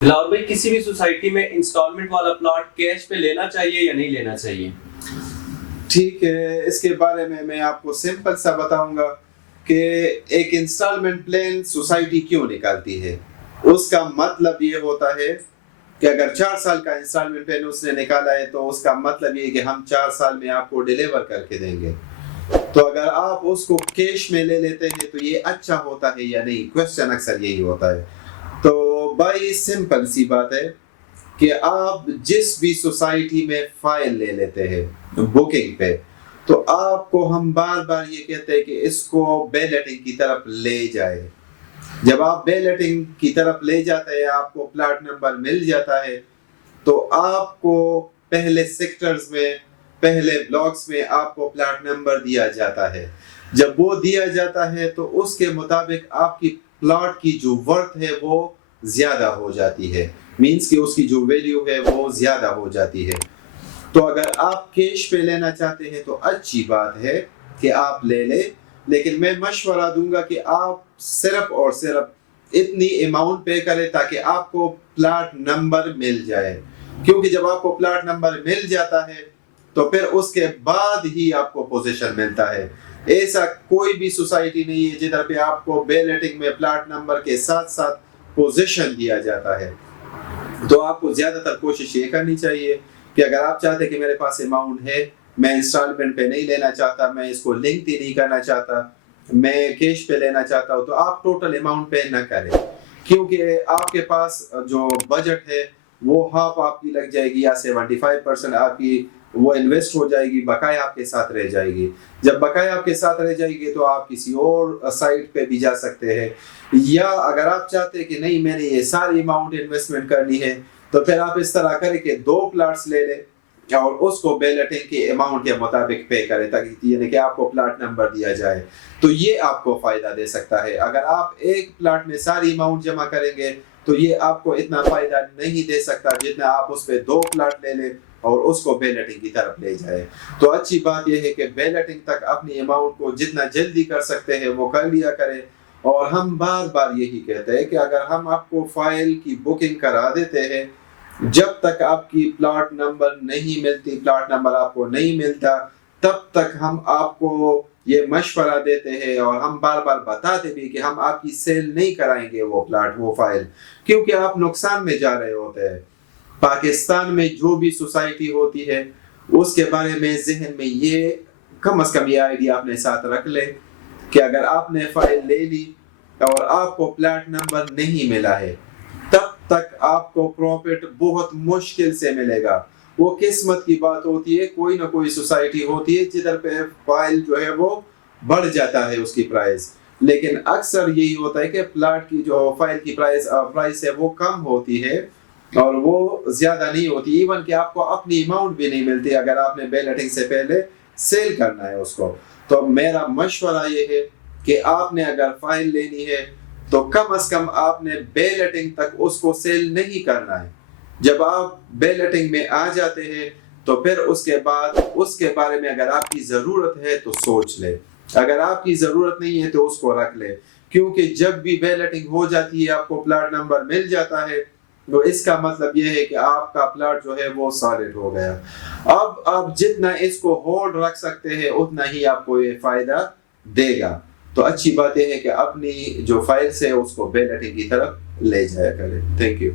لاہور بھائی، کسی بھی سوسائٹی میں انسٹالمنٹ والا پلاٹ کیش پہ لینا چاہیے یا نہیں لینا چاہیے؟ ٹھیک ہے، اس کے بارے میں آپ کو سمپل سا بتاؤں گا کہ ایک انسٹالمنٹ پلان سوسائٹی کیوں نکالتی ہے۔ اس کا مطلب یہ ہوتا ہے کہ اگر 4 سال کا انسٹالمنٹ پلان اس نے نکالا ہے تو اس کا مطلب یہ کہ ہم 4 سال میں آپ کو ڈیلیور کر کے دیں گے۔ تو اگر آپ اس کو کیش میں لے لیتے ہیں تو یہ اچھا ہوتا ہے یا نہیں، کوشچن اکثر یہی ہوتا ہے۔ تو بھائی سمپل سی بات ہے کہ آپ جس بھی سوسائٹی میں فائل لے لیتے ہیں بکنگ پہ، تو آپ کو ہم بار بار یہ کہتے ہیں کہ اس کو بیلٹنگ کی طرف لے جائے۔ جب آپ بیلٹنگ کی طرف لے جاتے ہیں، آپ کو پلاٹ نمبر مل جاتا ہے، تو آپ کو پہلے سیکٹرز میں، پہلے بلاکس میں آپ کو پلاٹ نمبر دیا جاتا ہے۔ جب وہ دیا جاتا ہے تو اس کے مطابق آپ کی پلاٹ کی جو ورتھ ہے وہ زیادہ ہو جاتی ہے، مینس کہ اس کی جو ویلیو ہے وہ زیادہ ہو جاتی ہے۔ تو اگر آپ کیش پہ لینا چاہتے ہیں تو اچھی بات ہے کہ آپ لے لیں، لیکن میں مشورہ دوں گا کہ آپ صرف اور صرف اتنی اماؤنٹ پے کریں تاکہ آپ کو پلاٹ نمبر مل جائے، کیونکہ جب آپ کو پلاٹ نمبر مل جاتا ہے تو پھر اس کے بعد ہی آپ کو پوزیشن ملتا ہے۔ ایسا کوئی بھی سوسائٹی نہیں ہے جدھر پہ آپ کو بیلٹنگ میں پلاٹ نمبر کے ساتھ ساتھ پوزیشن دیا جاتا ہے۔ تو آپ کو زیادہ تر کوشش یہ کرنی چاہیے کہ اگر آپ چاہتے کہ میرے پاس اماؤنٹ ہے، میں انسٹالمنٹ پہ نہیں لینا چاہتا، میں اس کو لنک ہی نہیں کرنا چاہتا، میں کیش پہ لینا چاہتا ہوں، تو آپ ٹوٹل اماؤنٹ پہ نہ کریں، کیونکہ آپ کے پاس جو بجٹ ہے وہ ہاف آپ کی لگ جائے گی یا 75% آپ کی وہ انویسٹ ہو جائے گی، بقایا آپ کے ساتھ رہ جائے گی۔ جب بقایا آپ کے ساتھ رہ جائے گی تو آپ کسی اور سائٹ پہ بھی جا سکتے ہیں، یا اگر آپ چاہتے ہیں کہ نہیں میں نے یہ ساری اماؤنٹ انویسٹمنٹ کرنی ہے تو پھر آپ اس طرح کریں کہ 2 پلاٹس لے لیں اور اس کو بیلٹنگ کے اماؤنٹ کے مطابق پے کریں، تاکہ یعنی کہ آپ کو پلاٹ نمبر دیا جائے، تو یہ آپ کو فائدہ دے سکتا ہے۔ اگر آپ ایک پلاٹ میں ساری اماؤنٹ جمع کریں گے تو یہ آپ کو اتنا فائدہ نہیں دے سکتا جتنا آپ اس پہ 2 پلاٹ لے لیں اور اس کو بیلٹنگ کی طرف لے جائے۔ تو اچھی بات یہ ہے کہ بیلٹنگ تک اپنی اماؤنٹ کو جتنا جلدی کر سکتے ہیں وہ کر لیا کریں۔ اور ہم بار بار یہی کہتے ہیں کہ اگر ہم آپ کو فائل کی بکنگ کرا دیتے ہیں، جب تک آپ کی پلاٹ نمبر نہیں ملتی، پلاٹ نمبر آپ کو نہیں ملتا، تب تک ہم آپ کو یہ مشورہ دیتے ہیں اور ہم بار بار بتاتے بھی کہ ہم آپ کی سیل نہیں کرائیں گے وہ پلاٹ، وہ فائل، کیونکہ آپ نقصان میں جا رہے ہوتے ہیں۔ پاکستان میں جو بھی سوسائٹی ہوتی ہے اس کے بارے میں ذہن میں یہ کم از کم یہ آئیڈیا اپنے ساتھ رکھ لیں کہ اگر آپ نے فائل لے لی اور آپ کو پلاٹ نمبر نہیں ملا ہے، تب تک آپ کو پروفٹ بہت مشکل سے ملے گا۔ وہ قسمت کی بات ہوتی ہے، کوئی نہ کوئی سوسائٹی ہوتی ہے جدھر پہ فائل جو ہے وہ بڑھ جاتا ہے اس کی پرائز، لیکن اکثر یہی ہوتا ہے کہ پلاٹ کی جو فائل کی پرائز ہے وہ کم ہوتی ہے اور وہ زیادہ نہیں ہوتی، ایون کہ آپ کو اپنی اماؤنٹ بھی نہیں ملتی اگر آپ نے بیلٹنگ سے پہلے سیل کرنا ہے اس کو۔ تو میرا مشورہ یہ ہے کہ آپ نے اگر فائل لینی ہے تو کم از کم آپ نے بیلٹنگ تک اس کو سیل نہیں کرنا ہے۔ جب آپ بیلٹنگ میں آ جاتے ہیں تو پھر اس کے بعد اس کے بارے میں اگر آپ کی ضرورت ہے تو سوچ لیں، اگر آپ کی ضرورت نہیں ہے تو اس کو رکھ لیں، کیونکہ جب بھی بیلٹنگ ہو جاتی ہے آپ کو پلاٹ نمبر مل جاتا ہے تو اس کا مطلب یہ ہے کہ آپ کا پلاٹ جو ہے وہ سالڈ ہو گیا۔ اب آپ جتنا اس کو ہولڈ رکھ سکتے ہیں اتنا ہی آپ کو یہ فائدہ دے گا۔ تو اچھی بات یہ ہے کہ اپنی جو فائلز ہے اس کو بیلٹنگ کی طرف لے جایا کریں۔ Thank you.